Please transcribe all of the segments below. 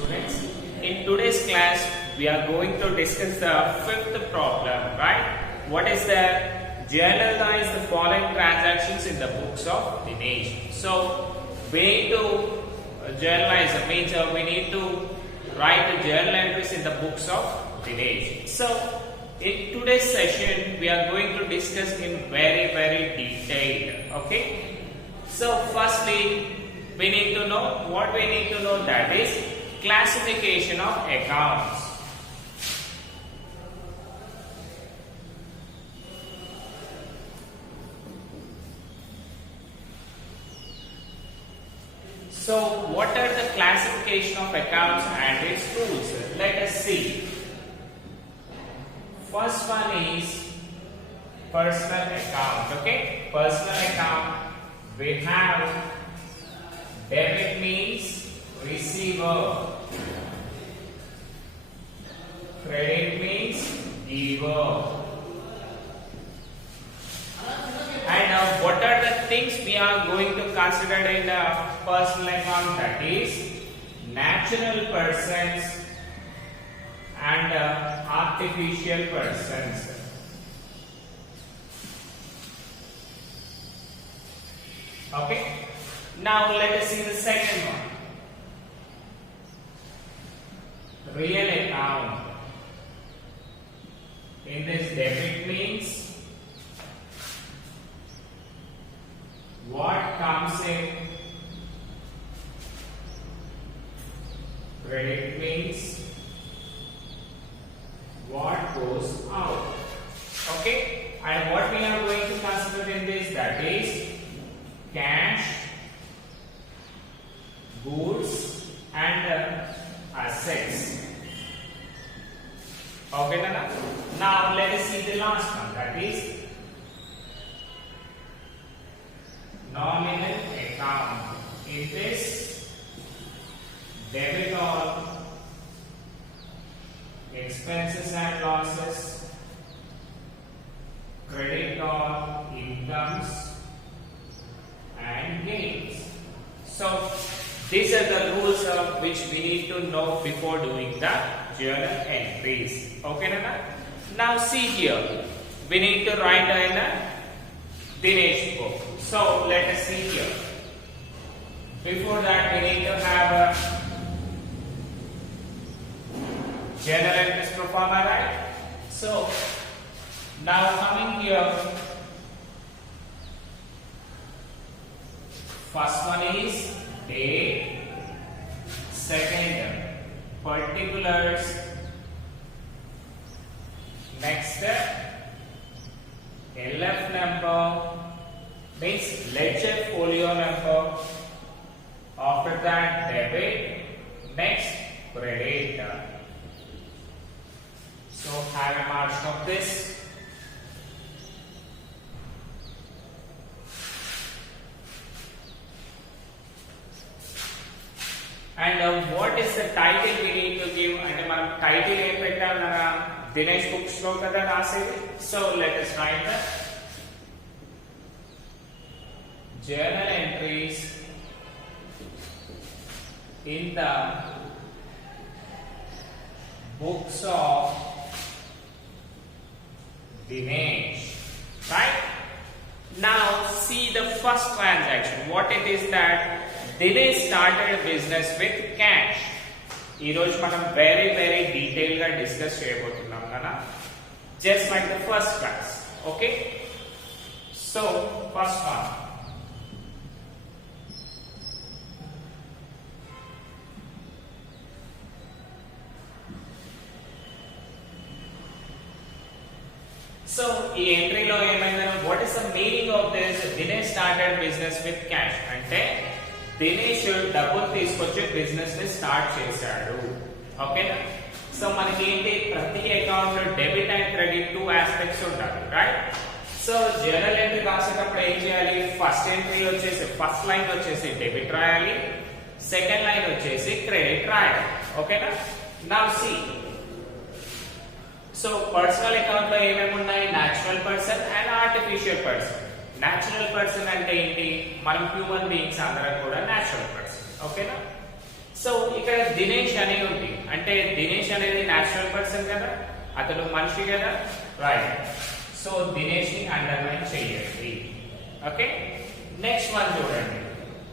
students. In today's class, we are going to discuss the fifth problem, right? What is that? Journalize the following transactions in the books of Dinesh. So, we need to journalize, means we need to write the journal entries in the books of Dinesh. So, in today's session, we are going to discuss in very detailed, okay? So, firstly, we need to know what we need to know, that is classification of accounts. So, what are the classification of accounts and its rules? Let us see. First one is personal account. Okay, personal account. We have debit means receiver, credit means giver. And what are the things we are going to consider in the personal account? That is natural persons and artificial persons. Okay. Now let us see the second one. Real account. In this, debit means what comes in, credit means what goes out. Okay, and what we are going to consider in this, that is cash, goods and assets. Okay, Nana? Now let us see the last one, that is nominal account. In this, debit all expenses and losses, credit all incomes and gains. So these are the rules of which we need to know before doing the journal entries. Okay, Nana? Now see here, we need to write in a Dinesh book. So let us see here. Before that, we need to have a journal entries pro forma, right? So now coming here, first one is date, second particulars, next LF number means ledger folio number, after that debit, next credit. So have a margin of this. And what is the title we need to give? And man title em pettam mana Dinesh books lo kada rasedi. So let us write the journal entries in the books of Dinesh. Right? Now see the first transaction. What it is that Dinesh started a business with cash. ఈ రోజు మనం very detailed గా డిస్కస్ చేయబోతున్నాం కదా, just like the first class. Okay, so first one, so ఈ ఎంట్రీలో ఏమైందంటే, what is the meaning of this Dinesh started business with cash అంటే దినేష్ డబ్బులు తీసుకొచ్చి బిజినెస్ ని స్టార్ట్ చేశాడు. ఓకేనా? సో మనకి ఏంటి, ప్రతి account debit and credit two aspects ఉండాలి, రైట్? సో జర్నల్ ఎంట్రీ రాసేటప్పుడు ఏం చేయాలి, ఫస్ట్ ఎంట్రీ వచ్చేసి ఫస్ట్ లైన్ వచ్చేసి డెబిట్ రాయాలి, సెకండ్ లైన్ వచ్చేసి క్రెడిట్ రాయాలి. ఓకేనా? Now see, so personal account లో ఏమేమి ఉన్నాయి, natural person and artificial person. Natural person అంటే ఏంటి, మనం హ్యూమన్ బీయింగ్స్ అందరం కూడా న్యాచురల్ పర్సన్. ఓకేనా? సో ఇక్కడ దినేష్ అని ఉంది, అంటే దినేష్ అనేది నేచురల్ పర్సన్ కదా, అతను మనిషి కదా, రైట్. సో దినేష్ ని అండర్లైన్ చేయండి. ఓకే, నెక్స్ట్ వన్ చూడండి,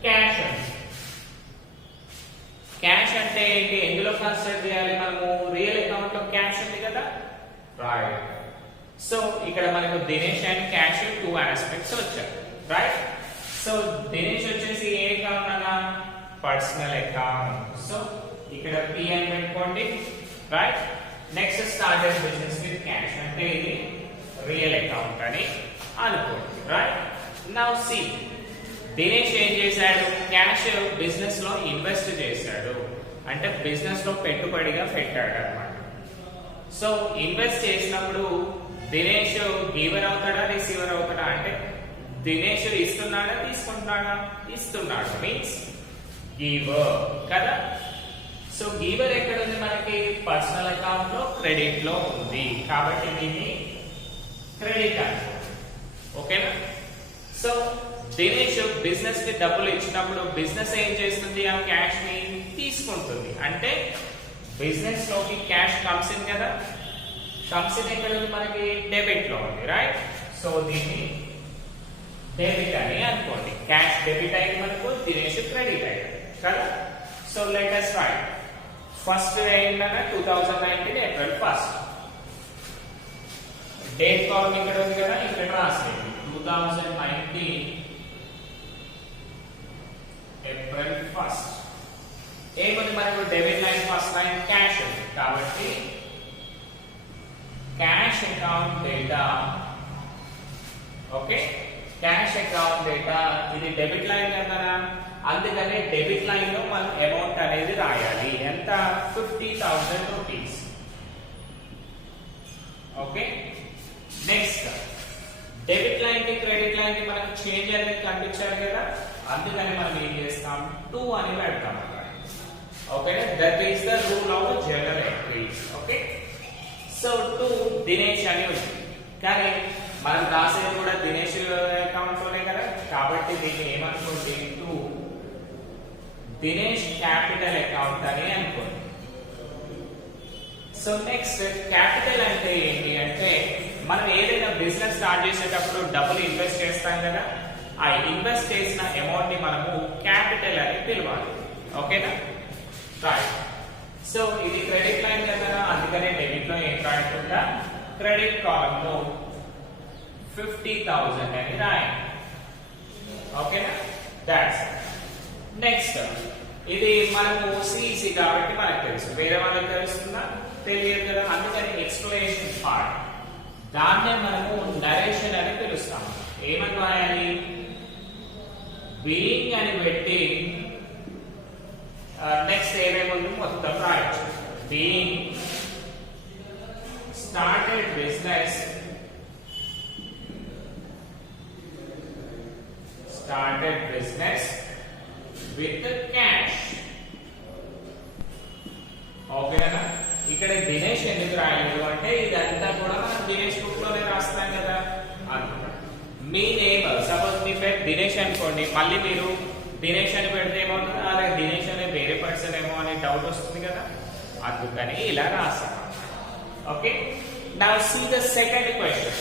క్యాష్ అని. క్యాష్ అంటే ఏంటి, ఎందులో కన్సిడర్ చేయాలి మనము, రియల్ అకౌంట్ లో క్యాష్ ఉంది కదా, రైట్. సో ఇక్కడ మనకు Dinesh and cash two aspects వచ్చాయి, రైట్. సో దినేష్ వచ్చేసి ఏ అకౌంట్ అన్నా, పర్సనల్ అకౌంట్. సో ఇక్కడ పి అని పెట్టుకోండి, right. Next started business with cash అంటే ఇది రియల్ అకౌంట్ అని అనుకోండి, రైట్. నౌ సి, దినేష్ ఏం చేశాడు, క్యాష్ బిజినెస్ లో ఇన్వెస్ట్ చేశాడు, అంటే బిజినెస్ లో పెట్టుబడిగా పెట్టాడు అన్నమాట. సో ఇన్వెస్ట్ చేసినప్పుడు దినేష్ గివర్ అవుతాడా, రిసీవర్ అవుతాడా అంటే దినేష్ ఇస్తున్నాడా, తీసుకుంటున్నాడా, ఇస్తున్నాడు, మీన్స్ గివర్ కదా. సో గివర్ ఎక్కడ ఉంది మనకి, పర్సనల్ అకౌంట్ లో క్రెడిట్ లో ఉంది, కాబట్టి దీన్ని క్రెడిట్ అనుకోండి, ఓకేనా. సో దినేష్ బిజినెస్ కి డబ్బులు ఇచ్చినప్పుడు బిజినెస్ ఏం చేస్తుంది, ఆ క్యాష్ ని తీసుకుంటుంది, అంటే బిజినెస్ లోకి క్యాష్ కమ్స్ ఇన్ కదా, కమ్స్ ఇన్ ఎక్కడ ఉంది మనకి, డెబిట్ లో ఉంది, రైట్. సో దీన్ని డెబిట్ అని అనుకోండి, క్యాష్ డెబిట్ అయింది మనకు, దినేష్ క్రెడిట్ అయ్యాడు కదా. So let us right, first ఏంటన్నా 2019 ఏప్రిల్ 1st, డేట్ కాలం ఇక్కడ ఉంది కదా, ఇక్కడ రాసేయండి 2019 ఏప్రిల్ 1st. ఏముంది మనకు, debit line first line cash ఉంది, కాబట్టి cash account data, okay, cash account data ఇది డెబిట్ లైన్ కదా, అందుకనే డెబిట్ లైన్ లో మనం అమౌంట్ అనేది రాయాలి, ఎంత, 50,000 rupees. Okay, next debit line కి క్రెడిట్ లైన్ కి మనకు చేంజ్ అనేది కనిపించాలి కదా, అందుకని మనం ఏం చేస్తాం, 2 అని పెడతాం. Okay, that is the rule of general entries. Okay, so 2 దినేష్ అని ఉంది, కానీ మనం రాసేది కూడా దినేష్ అకౌంట్ లోనే కదా, కాబట్టి దీన్ని ఏమనుకోండి, 2 దినేష్ క్యాపిటల్ అకౌంట్ అని అనుకోండి. సో నెక్స్ట్ క్యాపిటల్ అంటే ఏంటి అంటే, మనం ఏదైనా బిజినెస్ స్టార్ట్ చేసేటప్పుడు డబ్బులు ఇన్వెస్ట్ చేస్తాం కదా, ఆ ఇన్వెస్ట్ చేసిన అమౌంట్ ని మనము క్యాపిటల్ అని పిలవాలి, ఓకేనా, రైట్. సో ఇది క్రెడిట్ లైన్ కదా, అందుకనే డెబిట్ లో ఏం రాయకుండా క్రెడిట్ కాలమ్ లో 50,000 అని రాయండి, ఓకేనా, దాట్స్. నెక్స్ట్ ఇది మనము సిఇసి కాబట్టి మనకు తెలుసు, వేరే వాళ్ళకి తెలుస్తుందా, తెలియదు కదా, అందుకని ఎక్స్ప్లెనేషన్ పార్ట్ దాన్నే మనము నరేషన్ అని పిలుస్తాం. ఏమని రాయాలి, బీయింగ్ అని పెట్టి నెక్స్ట్ ఏమేమి మొత్తం రాయొచ్చు, being started business with cash, ఓకేనా. ఇక్కడ దినేష్ ఎందుకు రాయలేదు అంటే ఇదంతా కూడా మనం దినేష్ బుక్ లోనే రాస్తాం కదా, మీ నేమ్ సపోజ్ మీ పేరు దినేష్ అనుకోండి, మళ్ళీ మీరు దినేష్ అని పెడితే ఏమవుతుంది, అలాగే దినేష్ అనే వేరే పర్సన్ ఏమో అనే డౌట్ వస్తుంది కదా, అందుకని ఇలా రాస్తాం. Okay, now see the second question.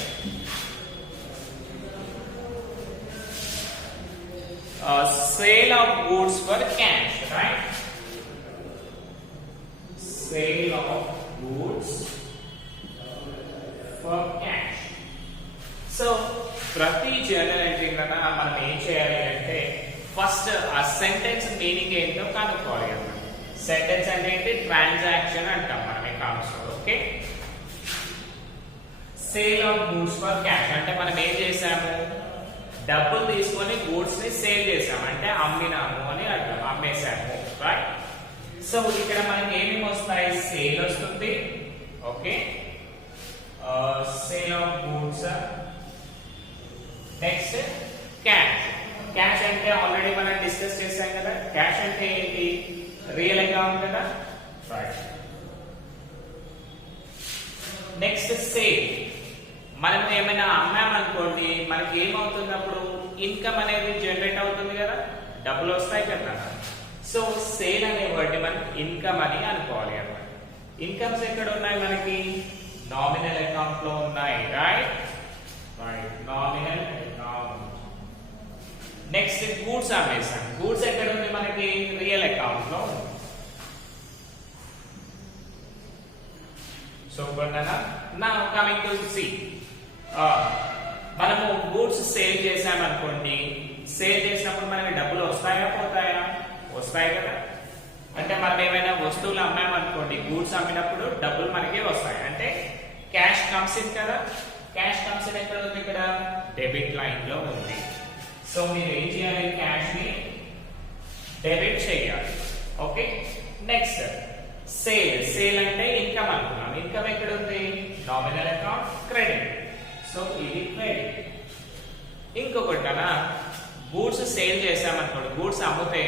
Sale of goods for cash, right? Sale of goods for cash. So ప్రతి జర్నల్ ఎంట్రీ కన్నా మనం ఏం చేయాలి అంటే ఫస్ట్ ఆ సెంటెన్స్ మీనింగ్ ఏంటో కనుక్కోవాలి అన్నమాట. సెంటెన్స్ అంటే ఏంటి, ట్రాన్సాక్షన్ అంటాం మనం అకౌంట్స్ లో. Okay, sale of goods for cash అంటే మనం ఏం చేసాము, డబ్బులు తీసుకొని గూడ్స్ ని సేల్ చేసాము, అంటే అమ్మినాము అని అర్థం, అమ్మేసాము, రైట్. సో ఇక్కడ మనకి ఏమేమి వస్తాయి, సేల్ వస్తుంది, okay, sale of goods, next cash. Cash అంటే ఆల్రెడీ మనం డిస్కస్ చేసాం కదా, క్యాష్ అంటే ఏంటి, రియల్ అకౌంట్ కదా, రైట్. నెక్స్ట్ సేల్, మనం ఏమైనా అమ్మామనుకోండి మనకి ఏమవుతుంది, అప్పుడు ఇన్కమ్ అనేది జనరేట్ అవుతుంది కదా, డబ్బులు వస్తాయి కదా. సో సేల్ అనే వర్డ్ మనం ఇన్కమ్ అని అనుకోవాలి అన్నమాట. ఇన్కమ్స్ ఎక్కడ ఉన్నాయి మనకి? నామినల్ అకౌంట్ లో ఉన్నాయి, right? Nominal account. Next goods అమ్మేసాం. గూడ్స్ ఎక్కడ ఉంది మనకి? రియల్ అకౌంట్ లో ఉంది. So now coming to C, మనము గూడ్స్ సేల్ చేసాం అనుకోండి. సేల్ చేసినప్పుడు మనకి డబ్బులు వస్తాయా పోతాయా? వస్తాయి కదా. అంటే మనం ఏమైనా వస్తువులు అమ్మామనుకోండి, గూడ్స్ అమ్మినప్పుడు డబ్బులు మనకే వస్తాయి. అంటే క్యాష్ కమ్స్ ఇన్ కదా. క్యాష్ కమ్స్ ఇన్ ఎక్కడ ఉంది? ఇక్కడ డెబిట్ లైన్ లో ఉంది. సో మీరు ఏం చేయాలి? క్యాష్ ని డెబిట్ చేయాలి. ఓకే. Next sale. సేల్ అంటే ఇన్కమ్ అనుకున్నాం. ఇన్కమ్ ఎక్కడ ఉంది? Nominal account, credit. సో ఇది క్రెడిట్. ఇంకొకటనా, గూడ్స్ సేల్ చేసామనుకోండి. గూడ్స్ అమ్మితే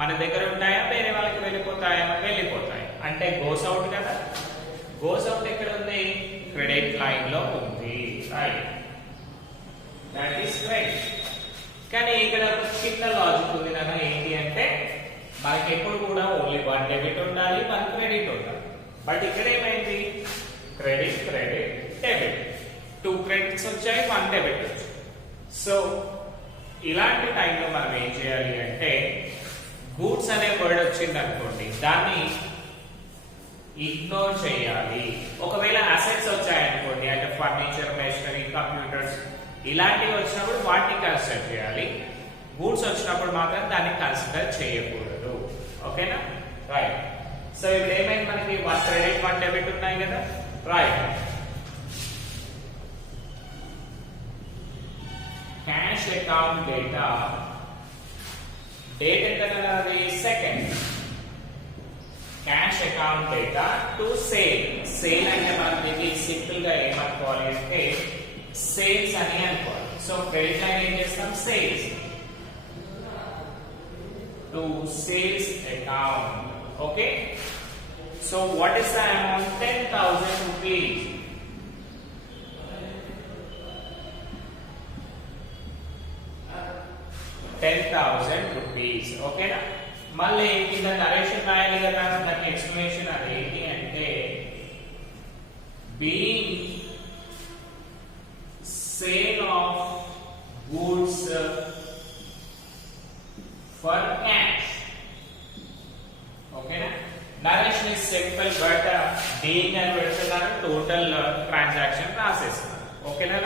మన దగ్గర ఉంటాయా, వేరే వాళ్ళకి వెళ్ళిపోతాయా? వెళ్ళిపోతాయి. అంటే గోస్ అవుట్ కదా. గోస్ అవుట్ ఎక్కడ ఉంది? క్రెడిట్ లైన్ లో ఉంది, రైట్? That is credit. కానీ ఇక్కడ చిన్న లాజిక్ ఉంది కదా. ఏంటి అంటే మనకి ఎప్పుడు కూడా ఓన్లీ 1 డెబిట్ ఉండాలి, 1 క్రెడిట్ ఉండాలి. బట్ ఇక్కడ ఏమైంది? క్రెడిట్ క్రెడిట్ డెబిట్, 2 క్రెడిట్స్ వచ్చాయి, 1 డెబిట్ వచ్చాయి. సో ఇలాంటి టైంలో మనం ఏం చేయాలి అంటే, గూడ్స్ అనే వర్డ్ వచ్చింది అనుకోండి, దాన్ని ఇగ్నోర్ చేయాలి. ఒకవేళ అసెట్స్ వచ్చాయనుకోండి, అంటే ఫర్నిచర్, మెషినరీ, కంప్యూటర్స్ ఇలాంటివి వచ్చినప్పుడు వాటిని కన్సిడర్ చేయాలి. గూడ్స్ వచ్చినప్పుడు మాత్రం దాన్ని కన్సిడర్ చేయకూడదు. ఓకేనా? రైట్. సో ఇప్పుడు ఏమైంది? మనకి 1 క్రెడిట్ 1 డెబిట్ ఉన్నాయి కదా, right? Cash account data. Date ఎంత కదా? అది second. Cash account data to sale. Sale అంటే మనం దీన్ని సింపుల్ గా ఏమనుకోవాలి అంటే సేల్స్ అని అనుకోవాలి. సో క్రెడిట్ లైన్ ఏం చేస్తాం? Sales to sales account. Okay. So what is the amount? 10,000 rupees. ₹10,000. ఓకేనా? మళ్ళీ కింద నరేషన్ రాయాలి కదా, దాని ఎక్స్ప్లెనేషన్ అదేంటి అంటే, being sale of goods for cash. ఓకేనా? Narration is simple, but being అని పెడుతున్నారు, టోటల్ ట్రాన్సాక్షన్ రాసేస్తున్నారు. ఓకేనా?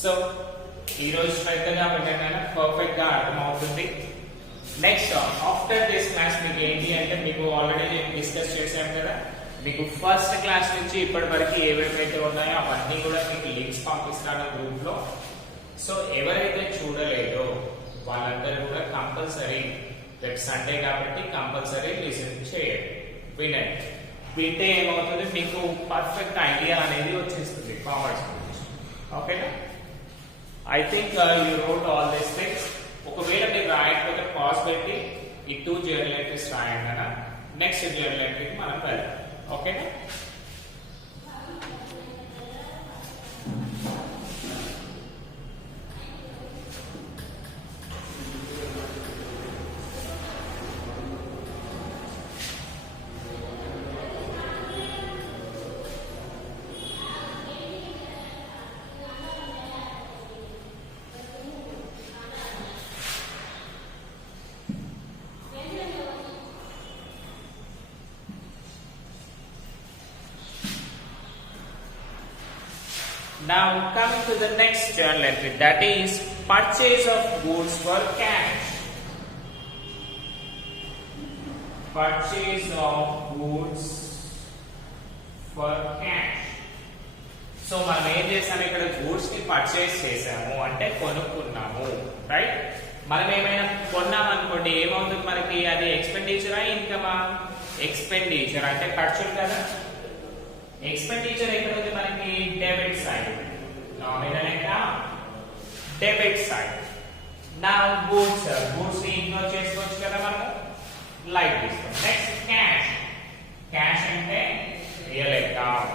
సో ఈ రోజు శ్రద్ధగా వినగానే పర్ఫెక్ట్ గా అర్థమవుతుంది. నెక్స్ట్ ఆఫ్టర్ దిస్ క్లాస్ మీకు ఏంటి అంటే, మీకు ఆల్రెడీ నేను డిస్కస్ చేశాను కదా, మీకు ఫస్ట్ క్లాస్ నుంచి ఇప్పటి వరకు ఏవేవైతే ఉన్నాయో అవన్నీ కూడా మీకు లింక్స్ పంపిస్తాను గ్రూప్ లో. సో ఎవరైతే చూడలేదో వాళ్ళందరూ కూడా కంపల్సరీ, రేపు సండే కాబట్టి కంపల్సరీ లిసన్ చేయండి, వినండి. వింటే ఏమవుతుంది? మీకు పర్ఫెక్ట్ ఐడియా అనేది వచ్చేస్తుంది కామర్స్ గురించి. ఓకేనా? I think you wrote all this things. ఒకవేళ మీరు రాయకపోతే పాస్ పెట్టి ఈ 2 జర్నల్ ఎంట్రీస్ రాయండి అన్న. నెక్స్ట్ జర్నల్ ఎంట్రీకి మనం వెళ్దాం. ఓకేనా? Now coming to the next journal entry, that is purchase of goods for cash. Purchase of goods for cash. So మనం ఏం చేసాము? ఇక్కడ గూడ్స్ ని పర్చేస్ చేసాము అంటే కొనుక్కున్నాము, రైట్? మనం ఏమైనా కొన్నామనుకోండి, ఏమవుతుంది మనకి? అది ఎక్స్పెండిచరా ఇన్కమా? ఎక్స్పెండిచర్ అంటే ఖర్చులు కదా. ఎక్స్పెండిచర్ ఎక్కడ ఉంది మనకి? Debit side. Nominal account, debit side. నా గూడ్స్, గూడ్స్ ని ఇగ్నోర్ చేసుకోవచ్చు కదా మనం, లైక్ తీసుకోండి. Next cash. క్యాష్ అంటే రియల్ అకౌంట్.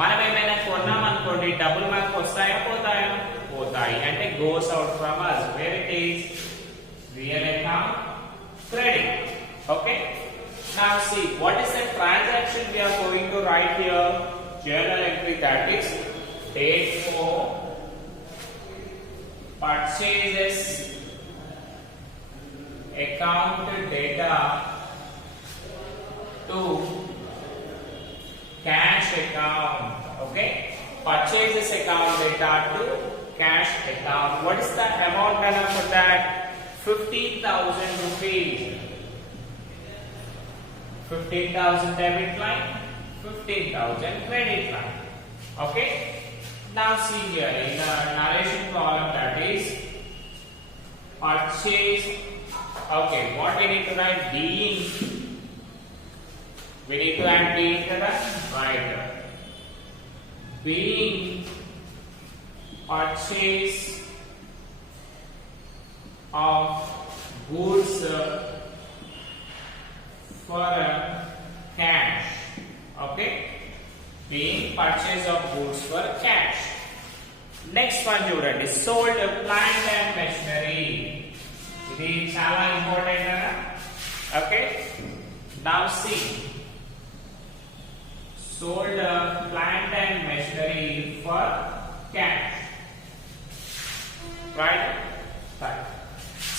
మనం ఏమైనా కొన్నాం అనుకోండి, డబ్బులు మనకు వస్తాయా పోతాయా? పోతాయి. అంటే goes out from us. Where it is real account, credit. Okay. Now see, what is the transaction we are going to write here? Journal entry, that is date for purchases account data to cash account. Okay, purchases account data to cash account. What is the amount for that? 15,000 rupees. 15,000 debit line, 15,000 credit line. Okay. Now see here in the narration column, that is purchase. Okay, what we need to write? Being. We need to add being to that. Right. Being purchase of goods for cash. Okay, being purchase of goods for cash. Next one చూడండి, sold plant and machinery. ఇది చాలా ఇంపార్టెంట్ కదా. Okay, now see, sold plant and machinery for cash. Right.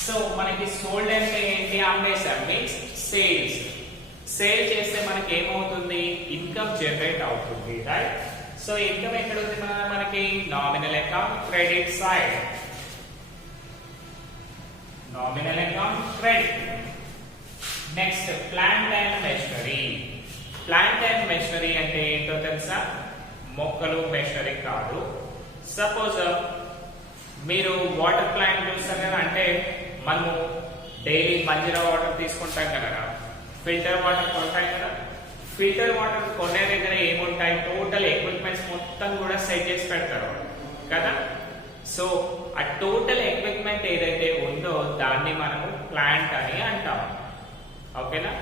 So మనకి sold అంటే ఏంటి? అమ్మేసాం means sales. Sale చేస్తే మనకి ఏమవుతుంది? ఇన్కమ్ జనరేట్ అవుతుంది. రైట్. సో ఇన్కమ్ ఎక్కడ ఉంది మనకి? Nominal account credit side. Nominal account credit. Next plant and machinery. Plant and machinery అంటే ఏంటో తెలుసా? మొక్కలు, మెషినరీ కాదు. సపోజ్ మీరు వాటర్ ప్లాంట్ చూస్తారు కదా, అంటే మనము డైలీ మంజీరా వాటర్ తీసుకుంటాం కదా, ఫిల్టర్ వాటర్ కొంటాం కదా. ఫిల్టర్ వాటర్ కొనే దగ్గర ఏముంటాయి? టోటల్ ఎక్విప్మెంట్స్ మొత్తం కూడా సెట్ చేసి పెడతారు కదా. సో ఆ టోటల్ ఎక్విప్మెంట్ ఏదైతే ఉందో దాన్ని మనము ప్లాంట్ అని అంటాం. ఓకేనా?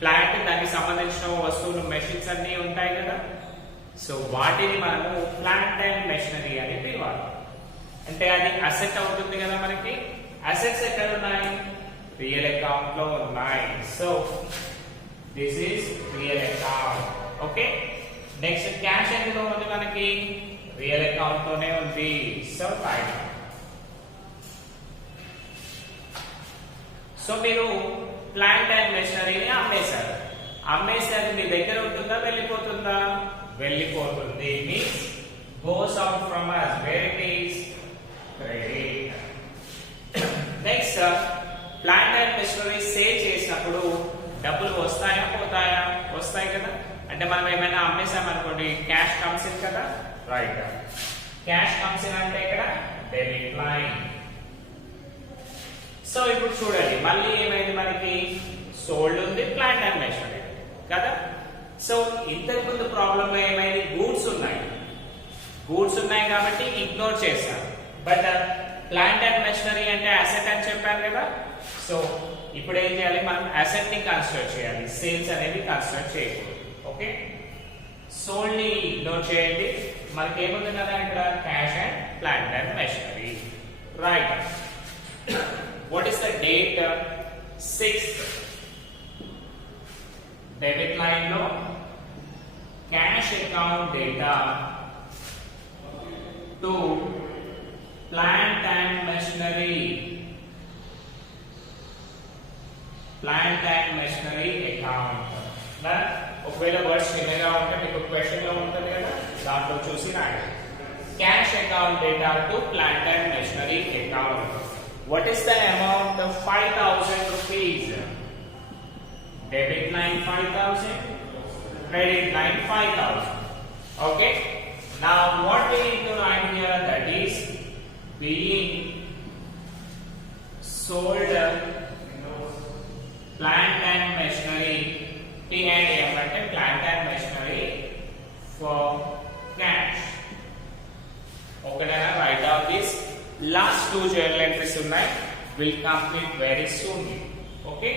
ప్లాంట్ దానికి సంబంధించిన వస్తువులు, మెషిన్స్ అన్ని ఉంటాయి కదా. సో వాటిని మనము ప్లాంట్ అండ్ మెషినరీ అని పిలవాలి. అంటే అది అసెట్ అవుతుంది కదా మనకి. అసెట్స్ ఎక్కడ ఉన్నాయి? రియల్ అకౌంట్ లో ఉన్నాయి. So this is real account. Okay. Next cash ఎందులో ఉంది మనకి? రియల్ అకౌంట్ లోనే ఉంది. So right. సో మీరు ప్లాంట్ అండ్ మెషినరీని అమ్మేశారు. అమ్మేశారు, మీ దగ్గర ఉంటుందా వెళ్ళిపోతుందా? వెళ్ళిపోతుంది. Means goes out from us. Where it is? Credit. Next plant and machinery sale చేసినప్పుడు డబ్బులు వస్తాయా పోతాయా? వస్తాయి కదా. అంటే మనం ఏమైనా అమ్మేసాం అనుకోండి, క్యాష్ కమ్స్ ఇన్ కదా. రైట్. క్యాష్ కమ్స్ ఇన్ అంటే ఇక్కడ డెబిట్ లైన్. సో ఇప్పుడు చూడండి, మళ్ళీ ఏమైంది మనకి? సోల్డ్ ఉంది, ప్లాంట్ అండ్ మెషినరీ కదా. సో ఇంతకు ముందు ప్రాబ్లం లో ఏమైంది? గూడ్స్ ఉన్నాయి. గూడ్స్ ఉన్నాయి కాబట్టి ఇగ్నోర్ చేశాను. బట్ ప్లాంట్ అండ్ మెషినరీ అంటే అసెట్ అని చెప్పాను కదా. సో ఇప్పుడు ఏం చేయాలి? మనం అసెట్ ని కన్సిడర్ చేయాలి, సేల్స్ అనేది కన్సిడర్ చేయకూడదు. ఓకే. సోల్డ్ ని ఇగ్నోర్ చేయండి. మనకి ఏముంది కదా ఇక్కడ? Cash and plant and machinery. Right. What is the date? 6th. Debit line లో cash account data to plant and machinery. Plant and machinery account. ఒకవేళ వర్డ్స్ చిన్నగా ఉంటే మీకు క్వశ్చన్ లో ఉంటుంది కదా, దాంట్లో చూసి రాయండి. Cash account data to plant and machinery account. What is the amount? 5,000 rupees. Debit line 5,000, credit line 5,000. Okay. Now what we need to write here? That is being sold plant and machinery. P and M అంటే plant and machinery for cash. Okay, now write down this. Last two journal entries ఉన్నాయి. Will complete very soon. Okay.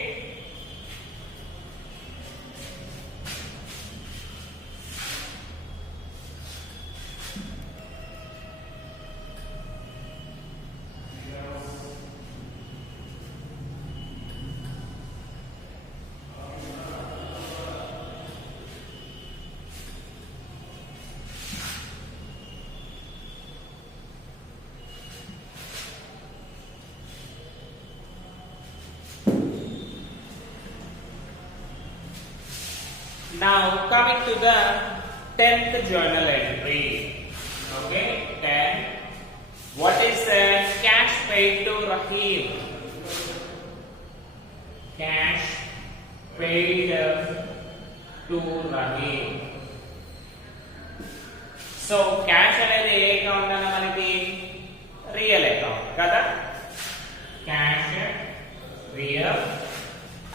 Now coming to the 10th journal entry. Okay, 10. What is the cash paid to Rahim? Cash paid to Rahim. So cash అనేది ఏ అకౌంట్ అన్న మనకి real account కదా, cash real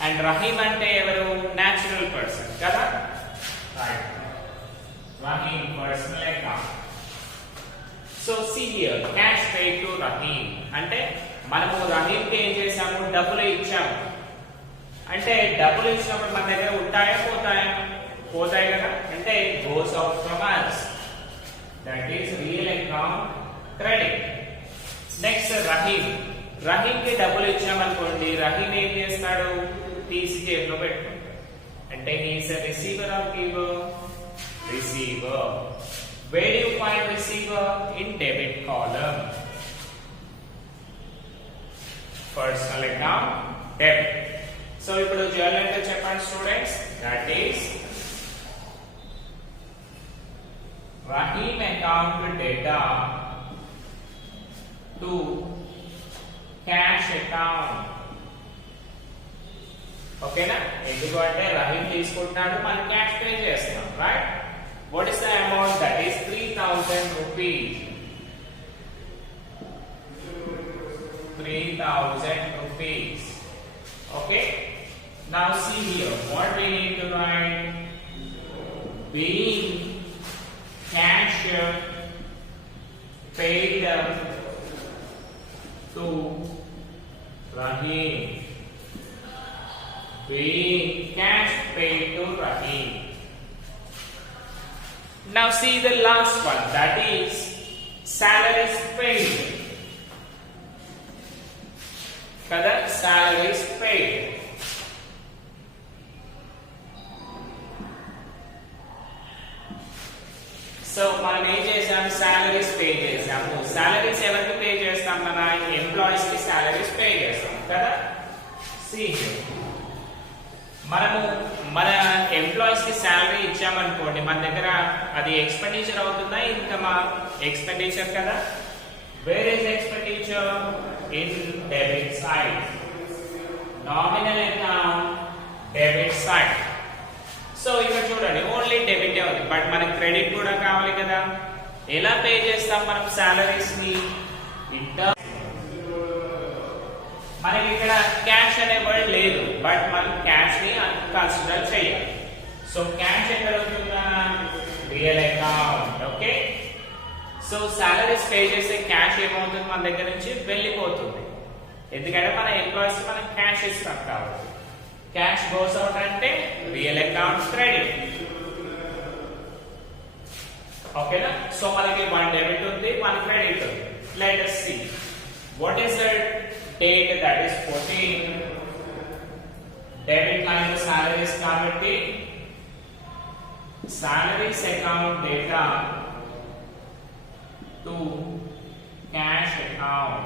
and Rahim అంటే ఎవరు, natural person కదా, రైట్, Rahim personal account. So see here, cash paid to Rahim అంటే మనము రహీంకి ఏం చేసాము, డబ్బులు ఇచ్చాము. అంటే డబ్బులు ఇచ్చినప్పుడు మన దగ్గర ఉంటాయా పోతాయా, పోతాయి కదా, అంటే goes out from us, that is real account credit. Next Rahim, రహీంకి డబ్బులు ఇచ్చామనుకోండి, రహీం ఏం చేస్తాడు, తీసి జేబులో పెట్టుకుంటాడు. అంటే he is a receiver or giver, receiver. Where do you find receiver? In debit column. Personal account, debit. So ఇప్పుడు journal entry చెప్పండి students, that is Rahim account data to cash account. ఓకేనా, ఎందుకంటే రహీం తీసుకుంటున్నాడు, మనం క్యాష్ పే చేస్తాం, right. What is the amount? That is 3,000 rupees. 3,000 rupees. Okay. Now see here. What we need to write? Being cash paid to Rahim. Being cash paid to Rahim. Now see the last one, that is salaries paid. Kada, salaries paid. So మనం ఏం చేసాం, salaries pay చేసాము. Salaries ఎవరికి పే చేస్తాం, మన ఎంప్లాయీస్ కి salaries pay చేస్తాం కదా. See here, మనము మన ఎంప్లాయీస్ కి శాలరీ ఇచ్చామనుకోండి, మన దగ్గర అది ఎక్స్పెండిచర్ అవుతుందా, ఇన్కమా, ఎక్స్పెండిచర్ కదా. Where is expenditure, in debit side, nominal account debit side. So ఇక్కడ చూడండి, ఓన్లీ డెబిట్ ఉంది, బట్ మనకి క్రెడిట్ కూడా కావాలి కదా. ఎలా పే చేస్తాం మనం సాలరీస్ ని, మనకి ఇక్కడ క్యాష్ అనే వర్డ్ లేదు, బట్ మనం క్యాష్ ని కన్సిడర్ చేయాలి. సో క్యాష్ ఎక్కడ ఉంటుందా, real account. Okay, so salaries pay చేసే క్యాష్ ఏమవుతుంది, మన దగ్గర నుంచి వెళ్ళిపోతుంది, ఎందుకంటే మన ఎంప్లాయీస్ మనం క్యాష్ ఇస్తాం కాబట్టి. క్యాష్ గోస్ అవుట్ అంటే రియల్ అకౌంట్ క్రెడిట్. ఓకేనా, సో మనకి 1 డెబిట్ ఉంది, 1 క్రెడిట్ ఉంది. Let us see what is the date, that is 14. Debit minus salaries కాబట్టి salaries account data to cash account.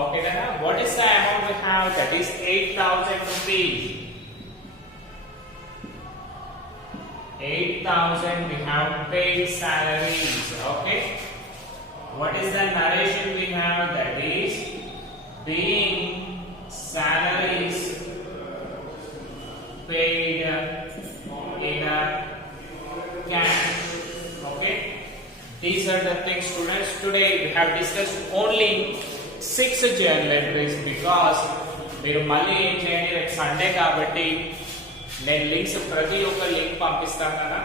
Okay కదా, what is the amount we have, that is 8,000 rupees. 8,000 we have paid salaries. Okay, what is the narration we have, that is being salaries paid in cash. Okay, these are the things students. Today we have discussed only 6 journal entries because మీరు మళ్ళీ ఏం చేయండి, రేపు సండే కాబట్టి నేను లింక్స్ ప్రతి ఒక్క లింక్ పంపిస్తాను కదా.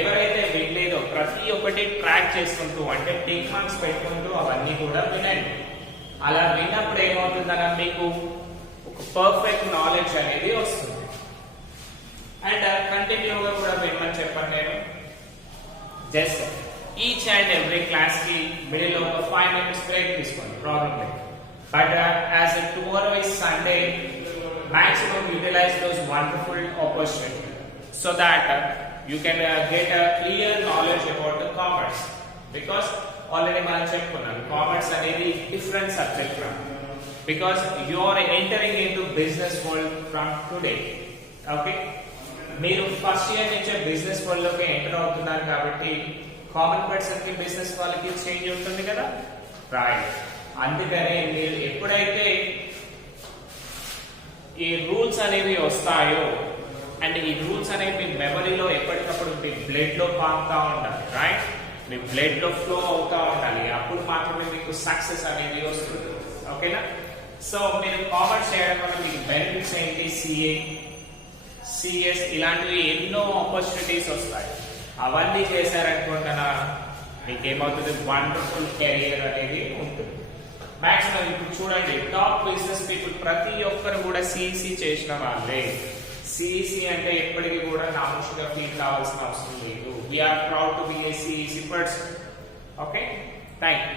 ఎవరైతే వినలేదో ప్రతి ఒక్కటి ట్రాక్ చేసుకుంటూ, అంటే టిక్ మార్క్స్ పెట్టుకుంటూ అవన్నీ కూడా వినండి. అలా విన్నప్పుడు ఏమవుతుందన్నా మీకు ఒక పర్ఫెక్ట్ నాలెడ్జ్ అనేది వస్తుంది. అండ్ కంటిన్యూగా కూడా వినమని చెప్పండి నేను. Just each and every class కి మిడిల్ ఒక 5 minutes బ్రేక్ తీసుకోండి, ప్రాబ్లం లేదు. But as tomorrow is Sunday, maximum utilize those wonderful opportunities so that you can get a clear knowledge about the commerce, because already మనం చెప్పుకున్నాం కామర్స్ అనేది different subject from, because you are entering into business world from today. Okay, మీరు first year నుంచే business world లోకి ఎంటర్ అవుతున్నారు కాబట్టి common person కి బిజినెస్ వాళ్ళకి చేంజ్ ఉంటుంది కదా, రైట్. అందుకనే మీరు ఎప్పుడైతే ఈ రూల్స్ అనేవి వస్తాయో అండ్ ఈ రూల్స్ అనేవి మీ మెమరీలో ఎప్పటికప్పుడు మీ బ్లడ్ లో పాకుతా ఉండాలి, రైట్. మీ బ్లడ్ లో ఫ్లో అవుతా ఉండాలి, అప్పుడు మాత్రమే మీకు సక్సెస్ అనేది వస్తుంది. ఓకేనా? సో మీరు కామర్స్ చేయడం వల్ల మీకు బెనిఫిట్స్ ఏంటి? సిఏ, సిఎస్ ఇలాంటివి ఎన్నో ఆపర్చునిటీస్ వస్తాయి. అవన్నీ చేశారనుకుంటున్నా మీకేమవుతుంది, వండర్ఫుల్ కెరియర్ అనేది ఉంటుంది. మాక్సిమం ఇప్పుడు చూడండి, టాప్ బిజినెస్ పీపుల్ ప్రతి ఒక్కరు కూడా సిఇసి చేసిన వాళ్ళే. సిఇసి అంటే ఎప్పటికీ కూడా నామోషిగా ఫీల్ కావాల్సిన అవసరం లేదు. We are proud to be a CEC person. Okay, thank you.